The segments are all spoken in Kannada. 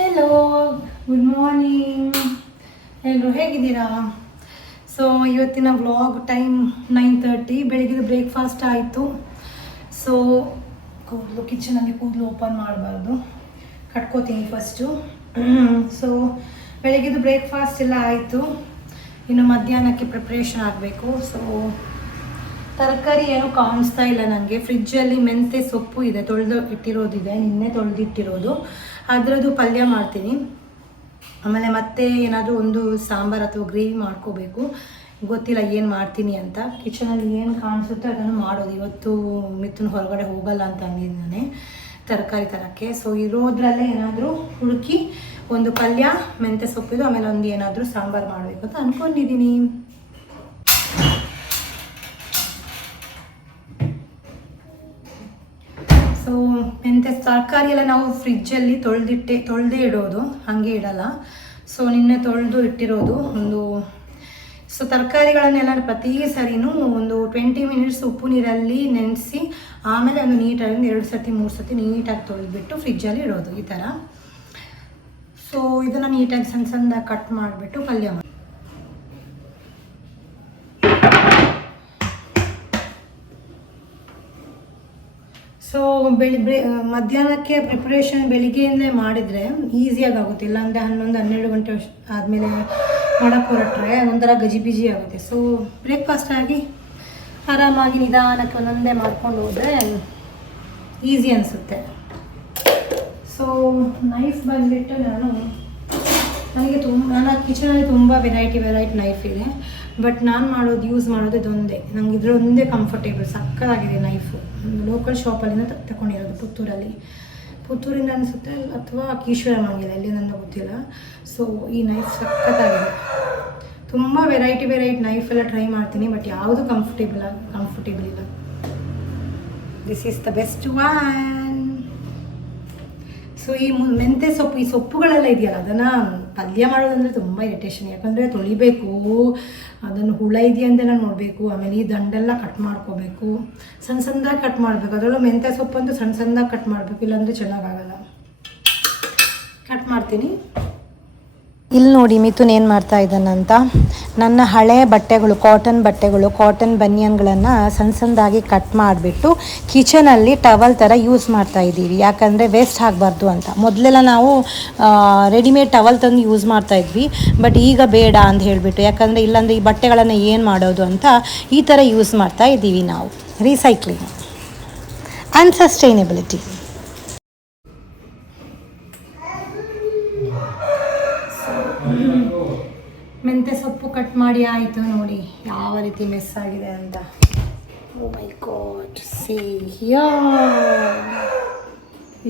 Hello, good morning. ಎಲ್ಲರೂ ಹೇಗಿದ್ದೀರಾ? ಸೊ ಇವತ್ತಿನ ವ್ಲಾಗ್ ಟೈಮ್ 9:30. ಬೆಳಗ್ಗೆ ಬ್ರೇಕ್ಫಾಸ್ಟ್ ಆಯಿತು. ಸೊ ಕಿಚನಲ್ಲಿ ಕೂದಲು ಓಪನ್ ಮಾಡಬಾರ್ದು, ಕಟ್ಕೋತೀನಿ ಫಸ್ಟು. ಸೊ ಬೆಳಗ್ಗೆದು ಬ್ರೇಕ್ಫಾಸ್ಟ್ ಎಲ್ಲ ಆಯಿತು. ಇನ್ನು ಮಧ್ಯಾಹ್ನಕ್ಕೆ ಪ್ರಿಪ್ರೇಷನ್ ಆಗಬೇಕು. ಸೊ ತರಕಾರಿ ಏನೂ ಕಾಣಿಸ್ತಾ ಇಲ್ಲ ನನಗೆ. ಫ್ರಿಜ್ಜಲ್ಲಿ ಮೆಂತ್ಯ ಸೊಪ್ಪು ಇದೆ, ತೊಳೆದು ಇಟ್ಟಿರೋದಿದೆ, ನಿನ್ನೆ ತೊಳೆದಿಟ್ಟಿರೋದು. ಅದರದ್ದು ಪಲ್ಯ ಮಾಡ್ತೀನಿ. ಆಮೇಲೆ ಮತ್ತೆ ಏನಾದರೂ ಒಂದು ಸಾಂಬಾರು ಅಥವಾ ಗ್ರೇವಿ ಮಾಡ್ಕೋಬೇಕು. ಗೊತ್ತಿಲ್ಲ ಏನು ಮಾಡ್ತೀನಿ ಅಂತ. ಕಿಚನಲ್ಲಿ ಏನು ಕಾಣಿಸುತ್ತೆ ಅದನ್ನು ಮಾಡೋದು. ಇವತ್ತು ಮಿಥುನ್ ಹೊರಗಡೆ ಹೋಗಲ್ಲ ಅಂತ ಅಂದಿದ್ದಾನೆ ತರಕಾರಿ ತರೋಕ್ಕೆ. ಸೊ ಇರೋದ್ರಲ್ಲೇ ಏನಾದರೂ ಹುಡುಕಿ ಒಂದು ಪಲ್ಯ, ಮೆಂತ್ಯ ಸೊಪ್ಪಿದು, ಆಮೇಲೆ ಒಂದು ಏನಾದರೂ ಸಾಂಬಾರು ಮಾಡಬೇಕು ಅಂತ ಅಂದ್ಕೊಂಡಿದ್ದೀನಿ. ಸೊ ಮೆಂತ್ಯ ತರಕಾರಿ ಎಲ್ಲ ನಾವು ಫ್ರಿಜ್ಜಲ್ಲಿ ತೊಳೆದೇ ಇಡೋದು, ಹಾಗೆ ಇಡಲ್ಲ. ಸೊ ನಿನ್ನೆ ತೊಳೆದು ಇಟ್ಟಿರೋದು ಒಂದು. ಸೊ ತರಕಾರಿಗಳನ್ನೆಲ್ಲ ಪ್ರತಿ ಸರಿನೂ ಒಂದು 20 ಮಿನಿಟ್ಸ್ ಉಪ್ಪು ನೀರಲ್ಲಿ ನೆನೆಸಿ ಆಮೇಲೆ ಒಂದು ನೀಟಾಗಿ 2 ಸರ್ತಿ 3 ಸರ್ತಿ ನೀಟಾಗಿ ತೊಳೆದ್ಬಿಟ್ಟು ಫ್ರಿಜ್ಜಲ್ಲಿ ಇಡೋದು ಈ ಥರ. ಸೊ ಇದನ್ನು ನೀಟಾಗಿ ಸಣ್ಣ ಸಣ್ಣದಾಗಿ ಕಟ್ ಮಾಡಿಬಿಟ್ಟು ಪಲ್ಯ ಮಾಡಿ. ಸೊ ಮಧ್ಯಾಹ್ನಕ್ಕೆ ಪ್ರಿಪ್ರೇಷನ್ ಬೆಳಿಗ್ಗೆಯಿಂದಲೇ ಮಾಡಿದರೆ ಈಸಿಯಾಗಿ ಆಗುತ್ತೆ. ಇಲ್ಲಾಂದರೆ 11-12 ಗಂಟೆ ಆದಮೇಲೆ ಮಾಡೋಕ್ಕೆ ಹೊರಟ್ರೆ ಒಂಥರ ಗಜಿಬಿಜಿ ಆಗುತ್ತೆ. ಸೊ ಬ್ರೇಕ್ಫಾಸ್ಟ್ ಆಗಿ ಆರಾಮಾಗಿ ನಿಧಾನಕ್ಕೆ ಒಂದೊಂದೇ ಮಾಡ್ಕೊಂಡು ಹೋದರೆ ಈಸಿ ಅನಿಸುತ್ತೆ. ಸೊ ನೈಫ್ ಬಂದುಬಿಟ್ಟು ನನ್ನ ಕಿಚನಲ್ಲಿ ತುಂಬ ವೆರೈಟಿ ನೈಫ್ ಇದೆ. ಬಟ್ ನಾನು ಯೂಸ್ ಮಾಡೋದು ಇದೊಂದೇ. ನನಗೆ ಇದರೊಂದೇ ಕಂಫರ್ಟೇಬಲ್, ಸಕ್ಕತ್ತಾಗಿದೆ ನೈಫು. ಲೋಕಲ್ ಶಾಪಲ್ಲಿಂದ ತಗೊಂಡಿರೋದು, ಪುತ್ತೂರಿಂದ ಅನಿಸುತ್ತೆ, ಅಥವಾ ಕೀಶ್ವರ ಮಂಗಿಲ್ಲ, ಎಲ್ಲಿ ನನಗೆ ಗೊತ್ತಿಲ್ಲ. ಸೊ ಈ ನೈಫ್ ಸಕ್ಕತ್ತಾಗಿದೆ. ತುಂಬ ವೆರೈಟಿ ನೈಫ್ ಎಲ್ಲ ಟ್ರೈ ಮಾಡ್ತೀನಿ, ಬಟ್ ಯಾವುದು ಕಂಫರ್ಟೇಬಲ್ ಇಲ್ಲ. This is the best one. So ಈ ಮೆಂತ್ಯ ಸೊಪ್ಪು, ಈ ಸೊಪ್ಪುಗಳೆಲ್ಲ ಇದೆಯಲ್ಲ, ಅದನ್ನು ಪಲ್ಯ ಮಾಡೋದಂದರೆ ತುಂಬ ಇರಿಟೇಷನ್. ಯಾಕಂದರೆ ತೊಳಿಬೇಕು, ಅದನ್ನು ಹುಳ ಇದೆಯಂತೆಲ್ಲ ನೋಡಬೇಕು, ಆಮೇಲೆ ಈ ದಂಡೆಲ್ಲ ಕಟ್ ಮಾಡ್ಕೋಬೇಕು, ಸಣ್ಣದಾಗಿ ಕಟ್ ಮಾಡಬೇಕು. ಅದರಲ್ಲೂ ಮೆಂತ್ಯ ಸೊಪ್ಪಂತೂ ಸಣ್ಣದಾಗಿ ಕಟ್ ಮಾಡಬೇಕು, ಇಲ್ಲಾಂದರೆ ಚೆನ್ನಾಗಾಗಲ್ಲ. ಕಟ್ ಮಾಡ್ತೀನಿ. ಇಲ್ಲಿ ನೋಡಿ ಮಿಥುನ್ ಏನು ಮಾಡ್ತಾ ಇದ್ದಾನಂತ. ನನ್ನ ಹಳೆ ಬಟ್ಟೆಗಳು, ಕಾಟನ್ ಬನಿಯನ್ಗಳನ್ನು ಸಣ್ಣದಾಗಿ ಕಟ್ ಮಾಡಿಬಿಟ್ಟು ಕಿಚನಲ್ಲಿ ಟವಲ್ ಥರ ಯೂಸ್ ಮಾಡ್ತಾ ಇದ್ದೀವಿ. ಯಾಕಂದರೆ ವೇಸ್ಟ್ ಆಗಬಾರ್ದು ಅಂತ. ಮೊದಲೆಲ್ಲ ನಾವು ರೆಡಿಮೇಡ್ ಟವಲ್ ತಂದು ಯೂಸ್ ಮಾಡ್ತಾಯಿದ್ವಿ, ಬಟ್ ಈಗ ಬೇಡ ಅಂತ ಹೇಳಿಬಿಟ್ಟು, ಯಾಕಂದರೆ ಇಲ್ಲಾಂದರೆ ಈ ಬಟ್ಟೆಗಳನ್ನು ಏನು ಮಾಡೋದು ಅಂತ ಈ ಥರ ಯೂಸ್ ಮಾಡ್ತಾ ಇದ್ದೀವಿ ನಾವು. Recycling and sustainability. ಮೆಂತ್ಯ ಸೊಪ್ಪು ಕಟ್ ಮಾಡಿ ಆಯಿತು. ನೋಡಿ ಯಾವ ರೀತಿ ಮೆಸ್ ಆಗಿದೆ ಅಂತ. ಓ ಮೈ ಗಾಡ್, ಸಿ ಹಿಯರ್,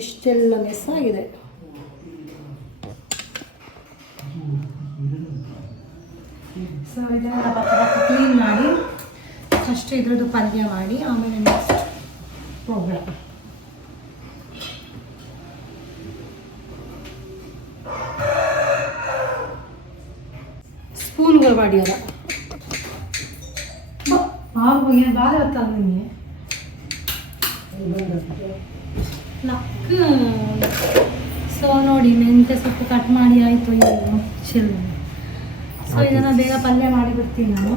ಇಷ್ಟೆಲ್ಲ ಮೆಸ್ ಆಗಿದೆ. ಸೊ ಇದನ್ನು ಪಕ್ಕ ಕ್ಲೀನ್ ಮಾಡಿ ಫಸ್ಟ್ ಇದ್ರದ್ದು ಪಲ್ಯ ಮಾಡಿ, ಆಮೇಲೆ ನೆಕ್ಸ್ಟ್ ಪ್ರೋಗ್ರಾಮ್. ಸ್ಪೂನ್ಗಳು ಮಾಡಿಯಲ್ಲ ಏನು ಬಾಳೆ ಹೊತ್ತಲ್ಲ ನಿಮಗೆ ನಕ್ಕ. ಸೊ ನೋಡಿ ಮೆಂತ್ಯ ಸೊಪ್ಪು ಕಟ್ ಮಾಡಿ ಆಯಿತು. ಚಿಲ್. ಸೊ ಇದನ್ನು ಬೇಗ ಪಲ್ಯ ಮಾಡಿಬಿಡ್ತೀನಿ ನಾನು.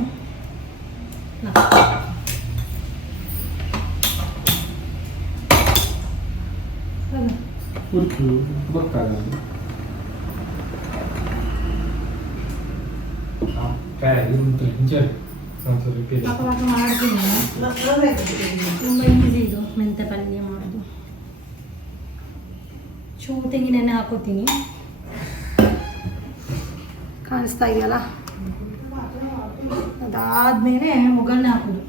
ಮಾಡ್ತೀನಿ. ತುಂಬ ಈಸಿ ಇದು ಮೆಂತ್ಯ ಪಲ್ಯ ಮಾಡೋದು. ತೆಂಗಿ ನೆನೆ ಹಾಕೋತೀನಿ. ಕಾಣಿಸ್ತಾ ಇದೆಯಲ್ಲ, ಅದಾದಮೇಲೆ ಒಗ್ಗರಣೆ ಹಾಕೋದು.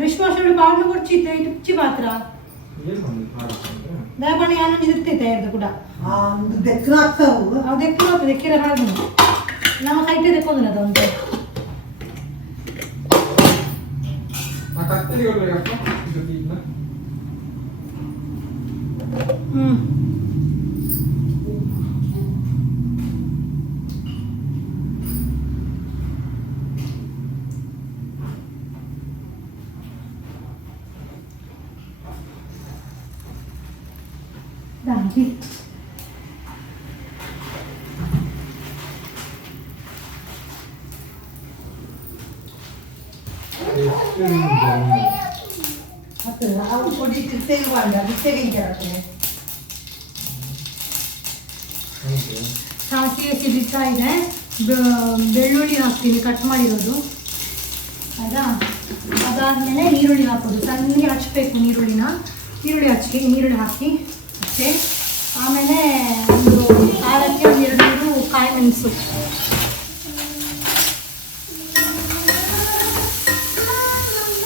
ಡಿಶ್ ವಾಷರ್ ಬಾಳ್ನು ಕೊಡ್ಚಿತ್ತೆ ಇಚ್ಚಿ ಪಾತ್ರ ದಾಬಣ್ಣ ಯಾನೊಂದು ಇರ್ತೈತೆ ಅದು ಕೂಡ ದೆಕ್ಕನ ಆಗ್ತಾವು. ಅದು ದೆಕ್ಕಿರ ಹಾಗೆ ನಾವು ಸೈಟೇ ದೆಕ್ಕೋದಿಲ್ಲ ಅದೊಂದು. ಸಾಸಿವೆ ಸಿಡಿತಾ ಇದೆ. ಬೆಳ್ಳುಳ್ಳಿ ಹಾಕ್ತೀನಿ ಕಟ್ ಮಾಡಿರೋದು. ಆಯಿತಾ? ಅದಾದಮೇಲೆ ಈರುಳ್ಳಿ ಹಾಕೋದು. ಸಣ್ಣಗೆ ಹಚ್ಚಬೇಕು ನೀರುಳ್ಳಿ ಹಾಕಿ ಅಷ್ಟೇ. ಆಮೇಲೆ ಒಂದು ಖಾರಕ್ಕೆ ಒಂದು 2 ಕಾಯಿ ಮೆಣಸು,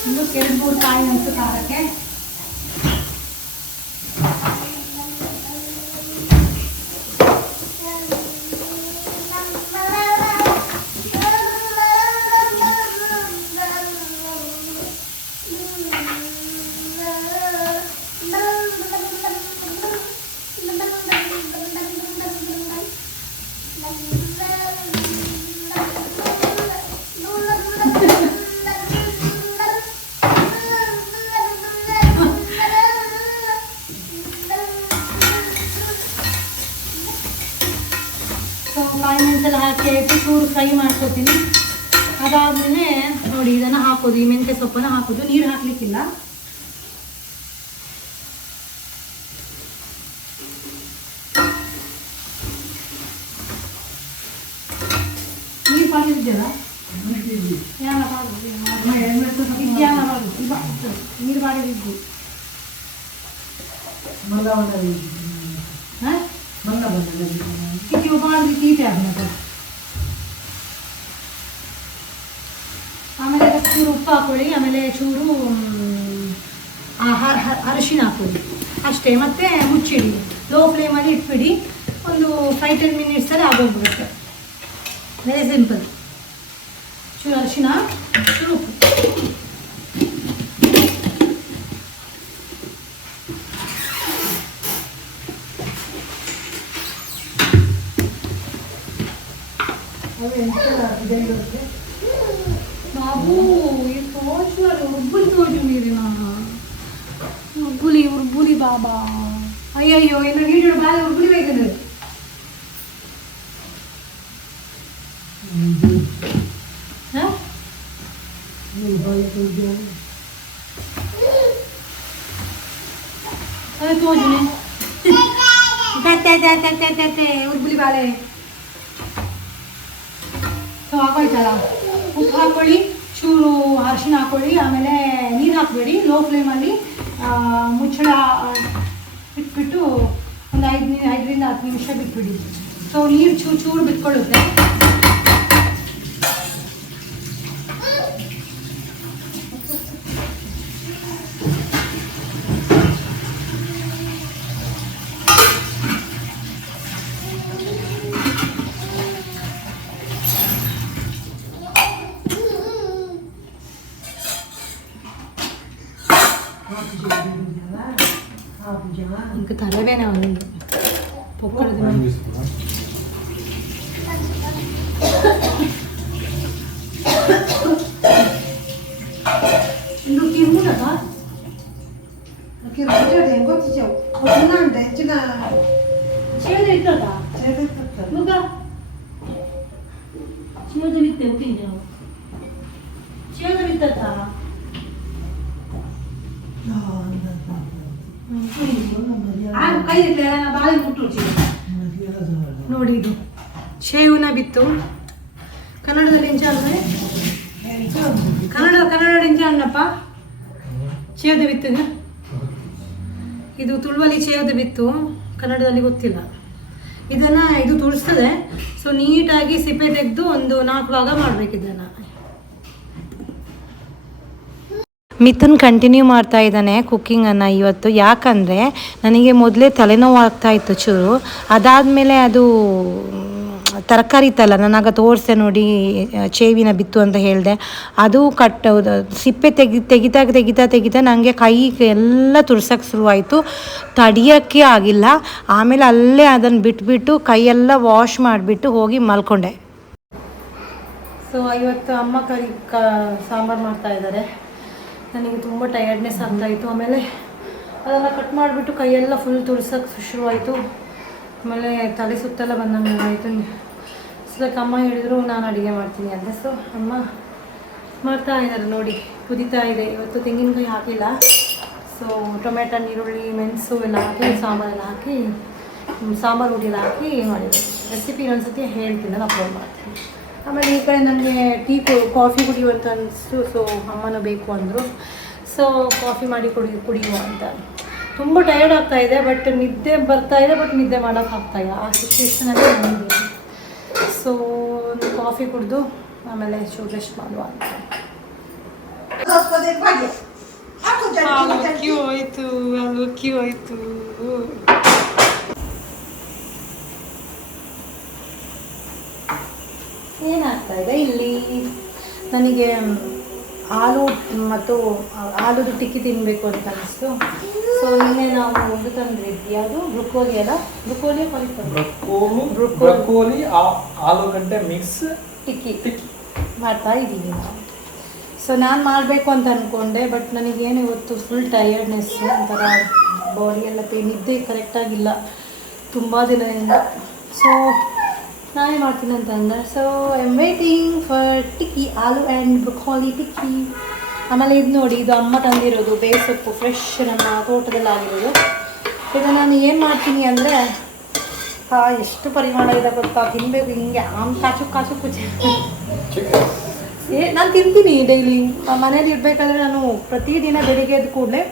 ಒಂದು 2-3 ಕಾಯಿ ಮೆಣಸು ಖಾರಕ್ಕೆ. ಕಾಯಿ ಮೆಣಸೆಲ್ಲ ಹಾಕಿ ಚೂರು ಫ್ರೈ ಮಾಡ್ಕೊತೀನಿ. ಅದಾದಮೇಲೆ ನೋಡಿ ಇದನ್ನು ಹಾಕೋದು, ಈ ಮೆಂತ್ಯ ಸೊಪ್ಪನ್ನು ಹಾಕೋದು. ನೀರು ಹಾಕಲಿಕ್ಕಿಲ್ಲ. ನೀರು ಪಾಡಿದೆಯಲ್ಲ ನೀರು ಪಾಡಿದ್ದು किती उबाळली ती त्यामध्ये. ಆಮೇಲೆ ಚೂರು ಉಪ್ಪು ಹಾಕೊಳ್ಳಿ. ಆಮೇಲೆ ಚೂರು ಅರಿಶಿನ ಹಾಕೊಳ್ಳಿ ಅಷ್ಟೇ. ಮತ್ತೆ ಮುಚ್ಚಿಡಿ, ಲೋ ಫ್ಲೇಮಲ್ಲಿ ಇಟ್ಬಿಡಿ. ಒಂದು 5-10 ಮಿನಿಟ್ಸಲ್ಲಿ ಆಗೋಗ್ಬಿಡುತ್ತೆ. Very simple. ಚೂರು ಅರಿಶಿನ, ಚೂರು ಉಪ್ಪು. బాబు ఈ తోచు ఉబ్బులు తోచు మీరు ఉబ్బులి బాబా. అయ్యయ్యో ఇన్న వీడియో బాగా ఉబ్బులి వేయగలరు. అదే తోచునే ఉబ్బులి బాలే. ಸೊ ಆಗೋಯ್ತಲ್ಲ. ಉಪ್ಪು ಹಾಕ್ಕೊಳ್ಳಿ, ಚೂರು ಅರಿಶಿನ ಹಾಕ್ಕೊಳ್ಳಿ. ಆಮೇಲೆ ನೀರು ಹಾಕಬೇಡಿ. ಲೋ ಫ್ಲೇಮಲ್ಲಿ ಮುಚ್ಚಳ ಇಟ್ಬಿಟ್ಟು ಒಂದು 5ರಿಂದ 10 ನಿಮಿಷ ಬಿಟ್ಬಿಡಿ. ಸೊ ನೀರು ಚೂರು ಬಿಟ್ಕೊಳ್ಳುತ್ತೆ. ఇంకా తలవేనా ఉంది పొక్కలది. నువ్వు కిరుమునగా కిరుముటది ఎంగొచ్చిచావు వస్తున్నా అంటే చిన్న చేదెత్తదా నువ్వుగా చేదెత్తే ఉకింజావు చేదెత్తదా ಕೈ ಬಾಳೆ ಮುಟ್ಟು ನೋಡಿ. ಇದು ಶೇವನ ಬಿತ್ತು. ಕನ್ನಡದಲ್ಲಿ ಎಂಚಾಲ್ರೆ ಕನ್ನಡ ಎಂಚಾಲಪ್ಪ ಚೇವದ ಬಿತ್ತು. ಇದು ತುಳುವಲ್ಲಿ ಚೇವದ ಬಿತ್ತು, ಕನ್ನಡದಲ್ಲಿ ಗೊತ್ತಿಲ್ಲ. ಇದು ತುಳಿಸ್ತದೆ. ಸೊ ನೀಟಾಗಿ ಸಿಪ್ಪೆ ತೆಗೆದು ಒಂದು 4 ಭಾಗ ಮಾಡಬೇಕು ಇದನ್ನು. ಮಿಥುನ್ ಕಂಟಿನ್ಯೂ ಮಾಡ್ತಾ ಇದ್ದಾನೆ ಕುಕ್ಕಿಂಗನ್ನು ಇವತ್ತು. ಯಾಕಂದರೆ ನನಗೆ ಮೊದಲೇ ತಲೆನೋವು ಆಗ್ತಾಯಿತ್ತು ಚೂರು. ಅದಾದಮೇಲೆ ಅದು ತರಕಾರಿ ಇತ್ತಲ್ಲ, ನನಗೆ ತೋರಿಸ್ದೆ ನೋಡಿ ಚೇವಿನ ಬಿತ್ತು ಅಂತ ಹೇಳಿದೆ. ಅದು ಸಿಪ್ಪೆ ತೆಗಿತಾ ನನಗೆ ಕೈ ಎಲ್ಲ ತುರ್ಸೋಕ್ಕೆ ಶುರುವಾಯಿತು. ತಡಿಯೋಕ್ಕೆ ಆಗಿಲ್ಲ. ಆಮೇಲೆ ಅಲ್ಲೇ ಅದನ್ನು ಬಿಟ್ಬಿಟ್ಟು ಕೈಯೆಲ್ಲ ವಾಶ್ ಮಾಡಿಬಿಟ್ಟು ಹೋಗಿ ಮಲ್ಕೊಂಡೆ. ಸೊ ಇವತ್ತು ಅಮ್ಮ ಸಾಂಬಾರು ಮಾಡ್ತಾ ಇದ್ದಾರೆ. ನನಗೆ ತುಂಬ ಟಯರ್ಡ್ನೆಸ್ ಆಗ್ತಾಯಿತ್ತು. ಆಮೇಲೆ ಅದೆಲ್ಲ ಕಟ್ ಮಾಡಿಬಿಟ್ಟು ಕೈಯೆಲ್ಲ ಫುಲ್ ತುಳ್ಸೋಕ್ಕೆ ಶುರುವಾಯಿತು. ಆಮೇಲೆ ತಲೆ ಸುತ್ತೆಲ್ಲ ಬಂದಂಗೆ ಆಯಿತು. ಸೊ ಅಮ್ಮ ಹೇಳಿದ್ರು ನಾನು ಅಡುಗೆ ಮಾಡ್ತೀನಿ ಅಂತ. ಸೊ ಅಮ್ಮ ಮಾಡ್ತಾ ಇದ್ದಾರೆ ನೋಡಿ, ಕುದೀತಾ ಇದೆ. ಇವತ್ತು ತೆಂಗಿನಕಾಯಿ ಹಾಕಿಲ್ಲ. ಸೊ ಟೊಮೆಟೊ, ಈರುಳ್ಳಿ, ಮೆಣಸು ಎಲ್ಲ ಹಾಕಿ ಸಾಂಬಾರೆಲ್ಲ ಹಾಕಿ ಸಾಂಬಾರು ಹುಡಿ ಎಲ್ಲ ಹಾಕಿ ಮಾಡಿದ್ರು. ರೆಸಿಪಿ ಇನ್ನೊಂದ್ಸತಿ ಹೇಳ್ತೀನಿ, ನಾನು ಅಪ್ಲೋಡ್ ಮಾಡ್ತೀನಿ. ಆಮೇಲೆ ಈ ಕಡೆ ನನಗೆ ಕಾಫಿ ಕುಡಿಯುವಂತ ಅನಿಸ್ತು. ಸೊ ಅಮ್ಮನೂ ಬೇಕು ಅಂದರು. ಸೊ ಕಾಫಿ ಮಾಡಿ ಕುಡಿಯುವ ಅಂತ. ತುಂಬ ಟಯರ್ಡ್ ಆಗ್ತಾಯಿದೆ, ಬಟ್ ನಿದ್ದೆ ಬರ್ತಾಯಿದೆ, ಬಟ್ ನಿದ್ದೆ ಮಾಡೋಕ್ಕಾಗ್ತಾಯಿಲ್ಲ. ಆ ಸಿಚುವೇಷನಲ್ಲಿ ಬಂದಿದ್ದೀನಿ. ಸೊ ಒಂದು ಕಾಫಿ ಕುಡಿದು ಆಮೇಲೆ ರೆಸ್ಟ್ ಮಾಡುವ ಅಂತ. ಹೋಯ್ತು ಏನಾಗ್ತಾ ಇದೆ ಇಲ್ಲಿ ನನಗೆ ಹಾಲು ಮತ್ತು ಆಲೂದು ಟಿಕ್ಕಿ ತಿನ್ನಬೇಕು ಅಂತ ಅನಿಸ್ತು. ಸೊ ನಿನ್ನೆ ನಾವು ಒಂದು ತಂದಿದ್ವಿ, ಅದು ಬ್ರೊಕೋಲಿ ಅಲ್ಲ, ಬ್ರೊಕೋಲಿ ಆಲೂಗಡ್ಡೆ ಮಿಕ್ಸ್ ಟಿಕ್ಕಿ ಮಾಡ್ತಾ ಇದ್ದೀವಿ ನಾವು. ಸೊ ನಾನು ಮಾಡಬೇಕು ಅಂತ ಅಂದ್ಕೊಂಡೆ, ಬಟ್ ನನಗೇನು ಇವತ್ತು ಫುಲ್ ಟಯರ್ಡ್ನೆಸ್, ಒಂಥರ ಬಾಡಿ ಎಲ್ಲ ಪೇನ್, ನಿದ್ದೆ ಕರೆಕ್ಟಾಗಿಲ್ಲ ತುಂಬ ದಿನದಿಂದ. ಸೊ ನಾನೇ ಮಾಡ್ತೀನಿ ಅಂತ ಅಂದೆ. So I am waiting for tikki, aloo and broccoli tikki. ಆಮೇಲೆ ಇದು ನೋಡಿ, ಇದು ಅಮ್ಮ ತಂದಿರೋದು ಬೇಸೊಪ್ಪು, ಫ್ರೆಶ್ ನಮ್ಮ ತೋಟದಲ್ಲಿ ಆಗಿರೋದು. ಇದನ್ನು ನಾನು ಏನು ಮಾಡ್ತೀನಿ ಅಂದರೆ, ಎಷ್ಟು ಪರಿಮಾಣ ಇದೆ ಗೊತ್ತಾ, ತಿನ್ನಬೇಕು ಹಿಂಗೆ ಕಾಚು ಕುಚಿ. ನಾನು ತಿಂತೀನಿ ಡೈಲಿ. ಮನೇಲಿ ಇರಬೇಕಾದ್ರೆ ನಾನು ಪ್ರತಿದಿನ ಬೆಳಿಗ್ಗೆ ಎದ್ದ ಕೂಡಲೇ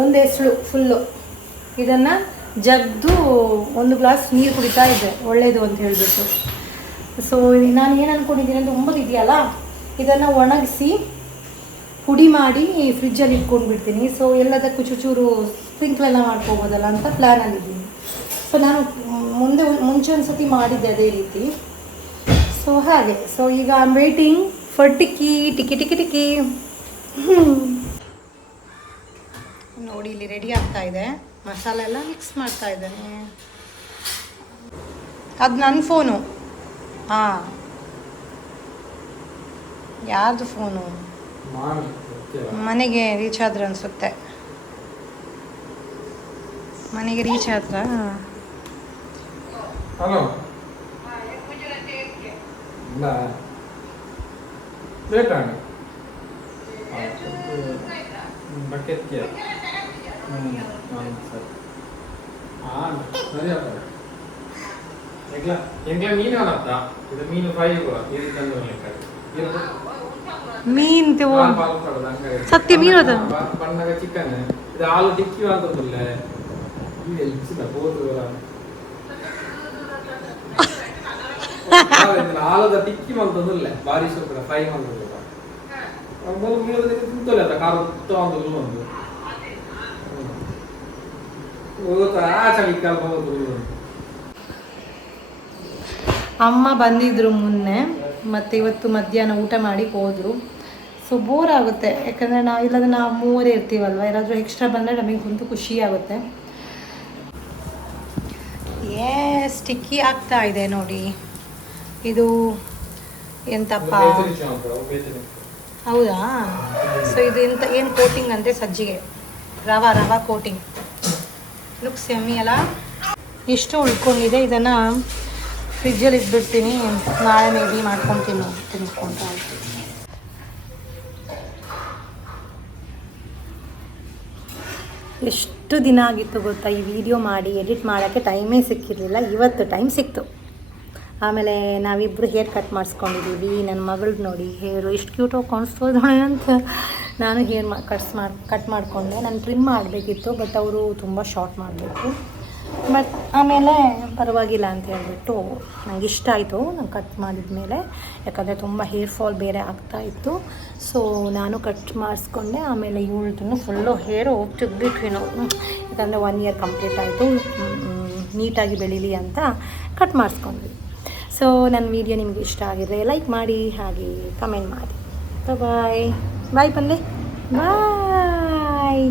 ಒಂದು ಎಸಳು ಫುಲ್ಲು ಇದನ್ನು ಜಗ್ದು ಒಂದು ಗ್ಲಾಸ್ ನೀರು ಕುಡಿತಾ ಇದ್ದೆ, ಒಳ್ಳೆಯದು ಅಂತ ಹೇಳಿಬಿಟ್ಟು. ಸೊ ನಾನು ಏನು ಅಂದ್ಕೊಂಡಿದ್ದೀನಿ ಅಂದರೆ, ಒಂಬತ್ತು ಇದೆಯಲ್ಲ, ಇದನ್ನು ಒಣಗಿಸಿ ಪುಡಿ ಮಾಡಿ ಫ್ರಿಜ್ಜಲ್ಲಿ ಇಟ್ಕೊಂಡು ಬಿಡ್ತೀನಿ. ಸೊ ಎಲ್ಲದಕ್ಕೂ ಚೂರು ಸ್ಪ್ರಿಂಕ್ಲೆಲ್ಲ ಮಾಡ್ಕೋಬೋದಲ್ಲ ಅಂತ ಪ್ಲ್ಯಾನಲ್ಲಿದ್ದೀನಿ. ಸೊ ನಾನು ಮುಂಚೆ ಒಂದು ಸತಿ ಮಾಡಿದ್ದೆ ಅದೇ ರೀತಿ. ಸೊ ಹಾಗೆ. ಸೊ ಈಗ ಐ ಆಮ್ ವೇಟಿಂಗ್ ಫಾರ್ ಟಿಕ್ಕಿ. ನೋಡಿ ಇಲ್ಲಿ ರೆಡಿ ಆಗ್ತಾ ಇದೆ. ಮಸಾಲೆ ಎಲ್ಲ ಮಿಕ್ಸ್ ಮಾಡ್ತಾ ಇದ್ದಾನೆ. ಅದು ನನ್ನ ಫೋನು. ಹಾಂ, ಯಾರ್ದು ಫೋನು? ಮನೆಗೆ ರೀಚ್ ಆದ್ರೆ ಅನಿಸುತ್ತೆ. ಮನೆಗೆ ರೀಚ್ ಆದ್ರ. ಹಲೋ, ಬೇಟಾണ് ಬಕೆಟ್ಗೆ ಮೀನ್ ಸತ್ಯ ಮೀನು ಬಣ್ಣಗ ಚಿಕನ್ ಇದು ಆಲೂ ಟಿಕ್ಕಿ ಮಾಡ್ತದಿಲ್ಲ ಆಲೂದ ಟಿಕ್ಕಿ ಮಾಡ್ತದಿಲ್ಲ ಬಾರಿ ಸೂಪರ್ ಫ್ರೈ ಮಾಡ್ತದಿಲ್ಲ ತಿಂತಲ್ಲ ಅದ ಖಾರ ಒಂದು ಅಮ್ಮ ಬಂದಿದ್ರು ಮೊನ್ನೆ, ಮತ್ತು ಇವತ್ತು ಮಧ್ಯಾಹ್ನ ಊಟ ಮಾಡಿ ಹೋದರು. ಸೊ ಬೋರ್ ಆಗುತ್ತೆ, ಯಾಕಂದರೆ ಇಲ್ಲಾಂದರೆ ನಾವು ಮೂವರೇ ಇರ್ತೀವಲ್ವ. ಯಾರಾದರೂ ಎಕ್ಸ್ಟ್ರಾ ಬಂದರೆ ನಮಗೆ ಒಂದು ಖುಷಿ ಆಗುತ್ತೆ. ಟಿಕ್ಕಿ ಆಗ್ತಾ ಇದೆ ನೋಡಿ. ಇದು ಎಂತಪ್ಪ, ಹೌದಾ? ಸೊ ಇದು ಏನು ಕೋಟಿಂಗ್ ಅಂದರೆ ಸಜ್ಜಿಗೆ ರವಾ ಕೋಟಿಂಗ್. ಲುಕ್ಸ್ ಯಮ್ಮಿ ಅಲ್ಲ. ಎಷ್ಟು ಉಳ್ಕೊಂಡಿದೆ, ಇದನ್ನು ಫ್ರಿಜ್ಜಲ್ಲಿ ಇಟ್ಬಿಡ್ತೀನಿ. ನಾಳೆ ಮೇಬಿ ಮಾಡ್ಕೊಂಡು ತಿನ್ಕೊಂಡು ಆಯಿತು. ಎಷ್ಟು ದಿನ ಆಗಿತ್ತು ಗೊತ್ತಾ ಈ ವಿಡಿಯೋ ಮಾಡಿ ಎಡಿಟ್ ಮಾಡೋಕ್ಕೆ ಟೈಮೇ ಸಿಕ್ಕಿರಲಿಲ್ಲ. ಇವತ್ತು ಟೈಮ್ ಸಿಕ್ತು. ಆಮೇಲೆ ನಾವಿಬ್ಬರು ಹೇರ್ ಕಟ್ ಮಾಡಿಸ್ಕೊಂಡಿದ್ದೀವಿ. ನನ್ನ ಮಗಳು ನೋಡಿ ಹೇರು ಎಷ್ಟು ಕ್ಯೂಟಾಗಿ ಕಾಣಿಸ್ತೋದು ಅಂತ ನಾನು ಹೇರ್ ಕಟ್ ಮಾಡಿಕೊಂಡೆ. ನಾನು ಟ್ರಿಮ್ ಮಾಡಬೇಕಿತ್ತು, ಬಟ್ ಅವರು ತುಂಬ ಶಾರ್ಟ್ ಮಾಡಬೇಕು. ಬಟ್ ಆಮೇಲೆ ಪರವಾಗಿಲ್ಲ ಅಂತ ಹೇಳ್ಬಿಟ್ಟು ನಂಗೆ ಇಷ್ಟ ಆಯಿತು ನಾನು ಕಟ್ ಮಾಡಿದ ಮೇಲೆ, ಯಾಕಂದರೆ ತುಂಬ ಹೇರ್ ಫಾಲ್ ಬೇರೆ ಆಗ್ತಾಯಿತ್ತು. ಸೊ ನಾನು ಕಟ್ ಮಾಡಿಸ್ಕೊಂಡೆ. ಆಮೇಲೆ ಇವಳದನ್ನು ಫುಲ್ಲು ಹೇರು ತೆಗ್ದಿಟ್ವಿನೋ, ಯಾಕಂದರೆ 1 ಇಯರ್ ಕಂಪ್ಲೀಟ್ ಆಯಿತು, ನೀಟಾಗಿ ಬೆಳೀಲಿ ಅಂತ ಕಟ್ ಮಾಡಿಸ್ಕೊಂಡ್ವಿ. ಸೊ ನನ್ನ ವಿಡಿಯೋ ನಿಮಗೆ ಇಷ್ಟ ಆಗಿದ್ರೆ ಲೈಕ್ ಮಾಡಿ, ಹಾಗೆ ಕಮೆಂಟ್ ಮಾಡಿ. ಬಾಯ್ ಬಂದೆ, ಬಾಯ್.